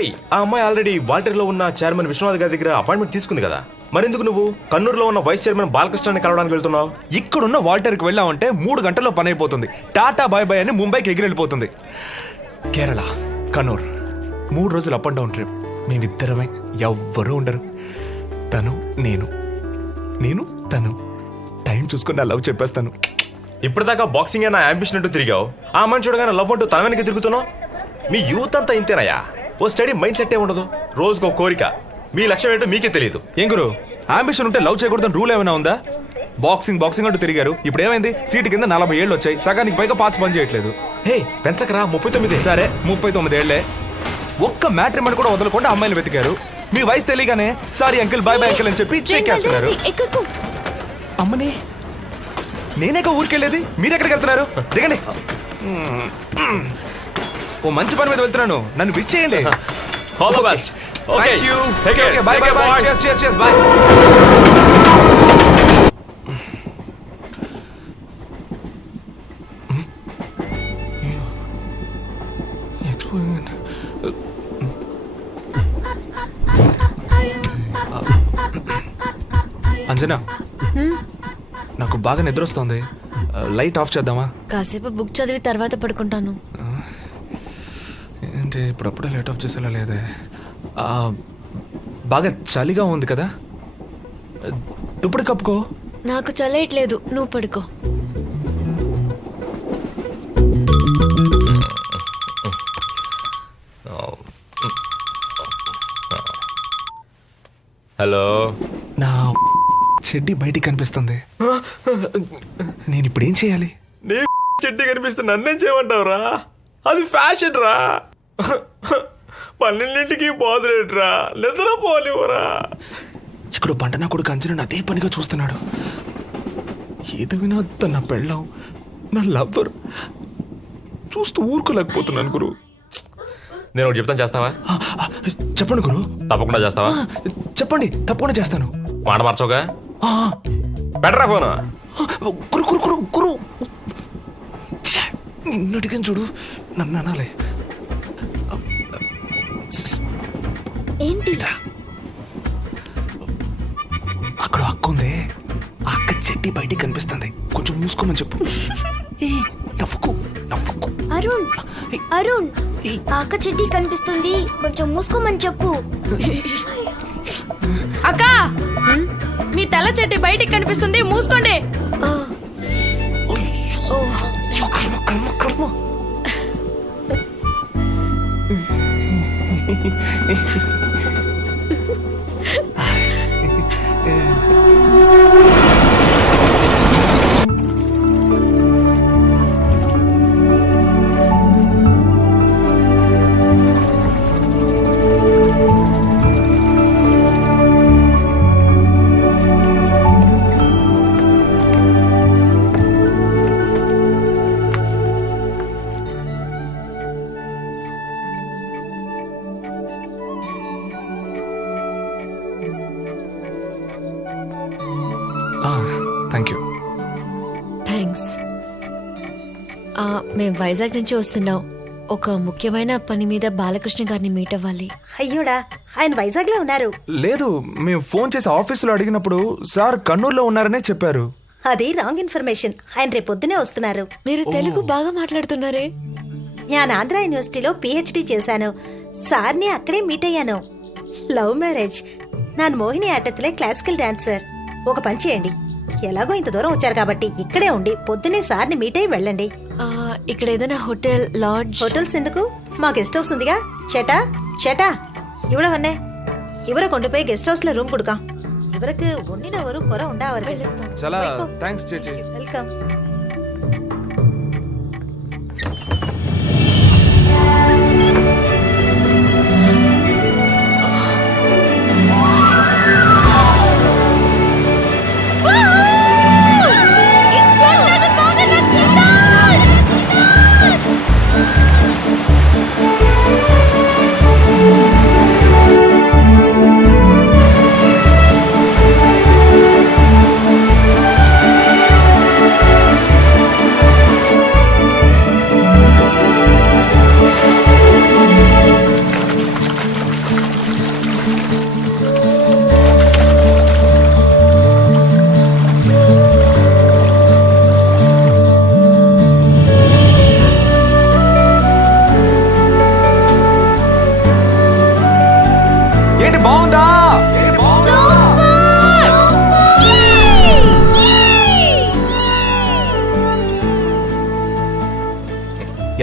హే, ఆ అమ్మాయి ఆల్రెడీ వాల్టర్లో ఉన్న చైర్మన్ విశ్వనాథ్ గారి దగ్గర అపాయింట్మెంట్ తీసుకుంది కదా, మరెందుకు నువ్వు కన్నూరులో ఉన్న వైస్ చైర్మన్ బాలకృష్ణని కలవడానికి వెళ్తున్నావు? ఇక్కడున్న వాల్టర్కి వెళ్ళామంటే 3 గంటల్లో పని అయిపోతుంది. టాటా బాయ్ బాయ్ అని ముంబైకి ఎగిరెళ్ళిపోతుంది. కేరళ, కన్నూర్ 3 రోజులు అప్ అండ్ డౌన్ ట్రిప్. మేమిద్దరమే, ఎవ్వరూ ఉండరు. తను నేను తను. టైం చూసుకుని నా లవ్ చెప్పేస్తాను. ఇప్పటిదాకా బాక్సింగ్ నా అంబిషన్ అంటూ తిరిగావు, ఆ అమ్మాయిని చూడగానే లవ్ అంటూ తన వెనక్కి తిరుగుతున్నావు. మీ యూత్ అంతా ఇంతేనయ్యా, ఓ స్టడీ మైండ్ సెట్ ఉండదు, రోజుకో కోరిక. మీ లక్ష్యం ఏంటో మీకే తెలియదు. ఏం గురు, అంబిషన్ ఉంటే లవ్ చేయకూడదని రూల్ ఏమైనా ఉందా? బాక్సింగ్ అంటూ తిరిగారు, ఇప్పుడు ఏమైంది? సీటు కింద 40 ఏళ్ళు వచ్చాయి, సగానికి పైగా పార్ట్స్ పని చేయట్లేదు. హే, పెంచకరా, 39. సరే 39 ఏళ్లే. ఒక్క మ్యాట్రిమోని కూడా వదలకుండా అమ్మాయిలు వెతికారు. మీ వయసు తెలియగానే sorry uncle, bye bye uncle అని చెప్పి చెక్కేస్తున్నారు. అమ్మని, నేనేగా ఊరికెళ్ళేది, మీరెక్కడికి వెళ్తున్నారు? దిగండి. ఓ మంచి పని మీద వెళ్తున్నాను, నన్ను విష్ చేయండి. All the best. Okay, take care. By by by. cheers by. Anjana, నాకు బాగా నిద్ర వస్తుంది, లైట్ ఆఫ్ చేద్దామా? కాసేపు బుక్ చదివి తర్వాత పడుకుంటాను. ఏంటి ఇప్పుడప్పుడే లైట్ ఆఫ్ చేసేలా లేదే? బాగా చలిగా ఉంది కదా, దుప్పటి కప్పుకో. నాకు చలేయట్లేదు, నువ్వు పడుకో. హలో, నా చెడ్డి బయటికి కనిపిస్తుంది, నేను ఇప్పుడు ఏం చేయాలి? నీ చెడ్డి కనిపిస్తే నన్నేం చేయమంటావురా? అది ఫ్యాషన్ రా. 12ంటికి పోదురేట్రా, నిద్రపోలేవురా. ఇక్కడ పంట నా కొడుకు అంజనా అదే పనిగా చూస్తున్నాడు. ఏది వినా తన నా పెళ్ళాం, నా లవ్వర్ చూస్తూ ఊరుకోలేకపోతున్నాను గురు. నేను ఒకటి చెప్తాను, చేస్తావా? చెప్పండి గురు. తప్పకుండా చేస్తావా? చెప్పండి, తప్పకుండా చేస్తాను. మాట మార్చోగా, బెటరా ఫోను. గురు గురు గురు గురు నిన్ను అడిగాను చూడు, నన్ను అనాలి. ఏంటి? అక్కడ అక్క ఉంది, ఆ అక్క చెడ్డి బయటికి కనిపిస్తుంది, కొంచెం మూసుకోమని చెప్పు. నవ్వుకు నవ్వుకు. అరుణ్, అక్క చెడ్డి కనిపిస్తుంది, కొంచెం మూసుకోమని చెప్పు. అక్క, మీ తెల్ల చెడ్డి బయటికి కనిపిస్తుంది, మూసుకోండి. కర్మ కర్మ కర్మ. Thank you. థ్యాంక్స్. మేము వైజాగ్ నుంచి వస్తున్నాం. ఒక ముఖ్యమైన పని మీద బాలకృష్ణ గారిని మీట్ అవ్వాలి. అయ్యోడా, ఆయన వైజాగ్ లో ఉన్నారు. లేదు, మేము ఫోన్ చేసి ఆఫీసులో అడిగినప్పుడు సార్ కన్నూరులో ఉన్నారనే చెప్పారు. అది రాంగ్ ఇన్ఫర్మేషన్. ఆయన రేపొద్దునే వస్తున్నారు. మీరు తెలుగు బాగా మాట్లాడుతున్నారే. నేను ఆంధ్ర యూనివర్సిటీలో పిహెచ్డి చేశాను. సార్ని అక్కడే మీట్ అయ్యాను. Love marriage. నాన్ మోహిని ఆటత్తులే క్లాసికల్ డాన్సర్. ఒక పని చేయండి, ఎలాగో ఇంత దూరం వచ్చారు కాబట్టి ఇక్కడే ఉండి పొద్దున్నే సార్ని మీట్ అయ్యి వెళ్ళండి. ఇక్కడ ఏదైనా హోటల్, లాడ్జ్? హోటల్స్ ఎందుకు, మా గెస్ట్ హౌస్ ఉందిగా. ചേട്ടാ ഇവിടെ വന്നേ. ഇവരെ കൊണ്ടുപോയി ഗസ്റ്റ് ഹൗസിലെ റൂം കൊടുക്കാം. ഇവർക്ക് ഒന്നിനും ഒരു കുറ ഉണ്ടാവരുത്. చాలా థ్యాంక్స్ ചേച്ചി. വെൽക്കം.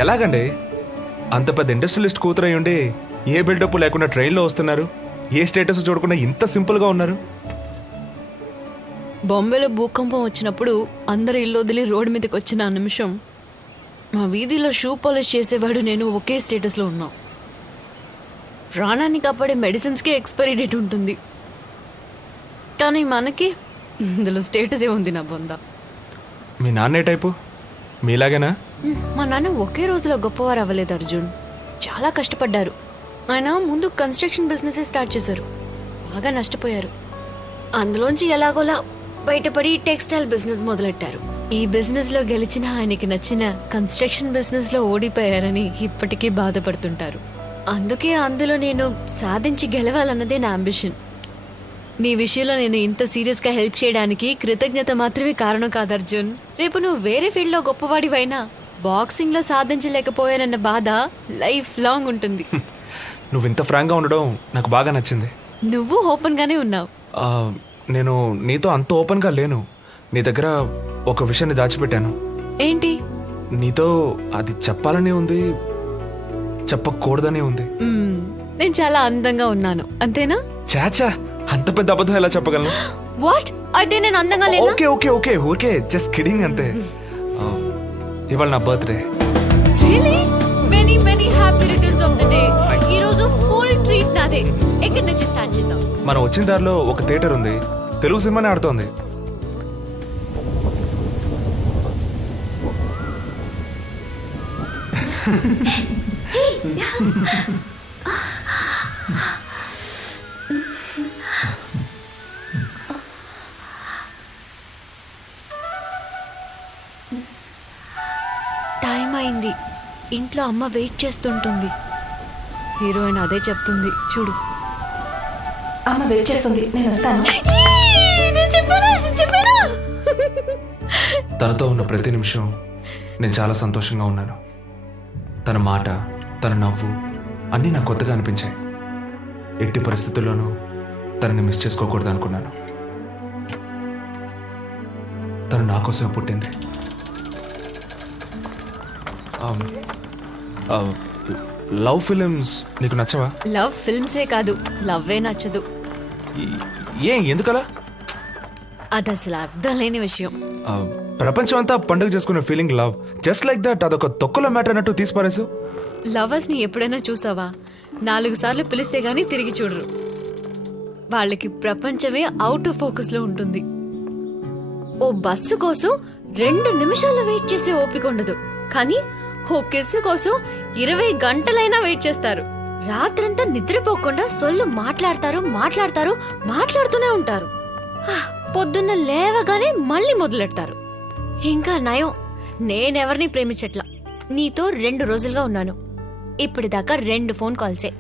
ఎలాగండి? అంత పెద్ద ఇండస్ట్రియలిస్ట్ కూతురై ఉండి ఏ బిల్డప్ లేకుండా ట్రైన్లో వస్తున్నారు, ఏ స్టేటస్ చూడకుండా ఇంత సింపుల్గా ఉన్నారు. బాంబేలో భూకంపం వచ్చినప్పుడు అందరు ఇల్లు వదిలి రోడ్డు మీదకి వచ్చిన ఆ నిమిషం మా వీధిలో షూ పాలిష్ చేసేవాడు నేను ఒకే స్టేటస్లో ఉన్నాం. ప్రాణాన్ని కాపాడే మెడిసిన్స్కే ఎక్స్పైరీ డేట్ ఉంటుంది, కానీ మనకి ఇందులో స్టేటస్ ఏ ఉంది నా బొంద. మీ నాన్న ఏ టైపు? మీలాగేనా? మా నాన్న ఒకే రోజులో గొప్పవారు అవ్వలేదు అర్జున్, చాలా కష్టపడ్డారు. ఆయన ముందు కన్స్ట్రక్షన్ బిజినెస్ స్టార్ట్ చేశారు, బాగా నష్టపోయారు. అందులోంచి ఎలాగోలా బయటపడి టెక్స్టైల్ బిజినెస్ మొదలెట్టారు. ఈ బిజినెస్ లో గెలిచిన ఆయనకి నచ్చిన కన్స్ట్రక్షన్ బిజినెస్ లో ఓడిపోయారని ఇప్పటికీ బాధపడుతుంటారు. అందుకే అందులో నేను సాధించి గెలవాలన్నదే నా అంబిషన్. నీ విషయంలో నేను ఇంత సీరియస్ గా హెల్ప్ చేయడానికి కృతజ్ఞత మాత్రమే కారణం కాదు అర్జున్. రేపు నువ్వు వేరే ఫీల్డ్ లో గొప్పవాడివైనా బాక్సింగ్ లో సాధించలేకపోయానన్న బాధ లైఫ్ లాంగ్ ఉంటుంది. నువ్వు ఇంత ఫ్రాంక్గా ఉండడం నాకు బాగా నచ్చింది. నువ్వు ఓపెన్ గానే ఉన్నావు. నేను నీతో అంత ఓపెన్గా లేను. నీ దగ్గర ఒక విషయాన్ని దాచిపెట్టాను. ఏంటి? నీతో అది చెప్పాలని ఉంది, చెప్పకూడదని ఉంది. నేను చాలా అందంగా ఉన్నాను అంతేనా? చాచా, అంత పెద్ద అబద్ధం ఎలా చెప్పగలను? వాట్? అయితే నేను అందంగా లేనా? Okay okay okay okay, just kidding అంతే. ఇవాళ నా birthday. Really? Many many happy returns of the day. ఈ రోజు ఫుల్ ట్రీట్ నాదే. ఎక్కడి నుంచి స్టార్ట్ చేద్దాం? మనం వచ్చిన దారిలో ఒక థియేటర్ ఉంది, తెలుగు సినిమానే ఆడుతోంది. టైం అయింది, ఇంట్లో అమ్మ వెయిట్ చేస్తుంటుంది. హీరోయిన్ అదే చెప్తుంది చూడు. అమ్మ వెయిట్ చేస్తుంది, నేను వస్తాను. తనతో ఉన్న ప్రతి నిమిషం నేను చాలా సంతోషంగా ఉన్నాను. తన మాట, తన నవ్వు అన్నీ నాకు కొత్తగా అనిపించాయి. ఎట్టి పరిస్థితుల్లోనూ తనని మిస్ చేసుకోకూడదు అనుకున్నాను. తను నా కోసం పుట్టింది. లవ్ ఫిలిమ్స్ నీకు నచ్చవా? లవ్ ఫిల్మ్సే కాదు, లవ్వే నచ్చదు. ఎందుకలా? అది అసలు అర్థం లేని విషయం. ప్రపంచం అంతా పండుగ చేసుకునే feeling love, just like that. అదొక తొక్కలో మ్యాటర్ అన్నట్టు తీసిపారేసు. లవర్స్ ని ఎప్పుడైనా చూసావా? 4 సార్లు పిలిస్తే గానీ తిరిగి చూడరు. వాళ్ళకి ప్రపంచమే అవుట్ ఆఫ్ ఫోకస్ లో ఉంటుంది. ఓ బస్సు కోసం 2 నిమిషాలు వెయిట్ చేసే ఓపిక ఉండదు, కానీ ఓ కిస్సు కోసం 20 గంటలైనా వెయిట్ చేస్తారు. రాత్రంతా నిద్రపోకుండా సొల్లు మాట్లాడుతూనే ఉంటారు. పొద్దున్న లేవగానే మళ్ళీ మొదలెడతారు. ఇంకా నయం, నేనెవరిని ప్రేమించట్లా. నీతో 2 రోజులుగా ఉన్నాను. ఇప్పటిదాకా 2 ఫోన్ కాల్సే.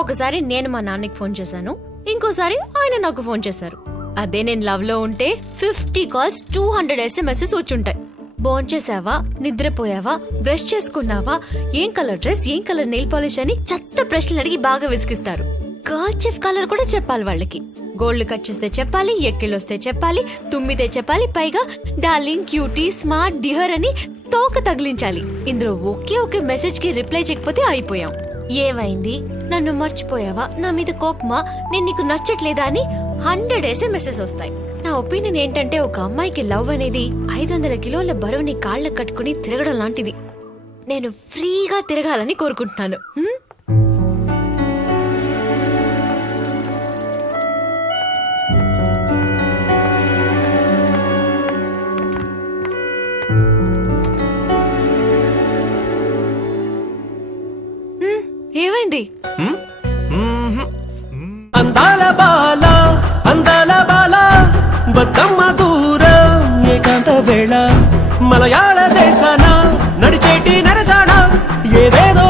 ఒకసారి నేను మా నాన్నకి ఫోన్ చేశాను, ఇంకోసారి ఆయన నాకు ఫోన్ చేశారు. అదే నేను లవ్ లో ఉంటే 50 కాల్స్, 200 SMS వచ్చుంటాయి. భోంచేసావా, నిద్రపోయావా, బ్రష్ చేసుకున్నావా, ఏం కలర్ డ్రెస్, ఏం కలర్ నెయిల్ పాలిష్ అని చెత్త ప్రశ్నలు అడిగి బాగా విసిగిస్తారు. కర్చీఫ్ కలర్ కూడా చెప్పాలి వాళ్ళకి. గోల్డ్ కట్ చేస్తే చెప్పాలి, ఎక్కిళ్ళొస్తే చెప్పాలి, తుమ్మితే చెప్పాలి, పైగా డార్లింగ్, క్యూటీ, స్మార్ట్, డియర్ అని తోక తగిలించాలి. ఇందులో ఒకే మెసేజ్ కి రిప్లై చేయకపోతే అయిపోయాం. ఏమైంది, నన్ను మర్చిపోయావా, నా మీద కోపమా, నేను నీకు నచ్చట్లేదా అని 100 SMS వస్తాయి. నా ఒపీనియన్ ఏంటంటే, ఒక అమ్మాయికి లవ్ అనేది 500 కిలోల బరువుని కాళ్ళకు కట్టుకుని తిరగడం లాంటిది. నేను ఫ్రీగా తిరగాలని కోరుకుంటున్నాను. ఏమైంది? అందాల బాల బద్దమ్మ దూరం ఏకాంత వేళ మలయాళ దేశాన నడిచేటి నరజాడ ఏదేదో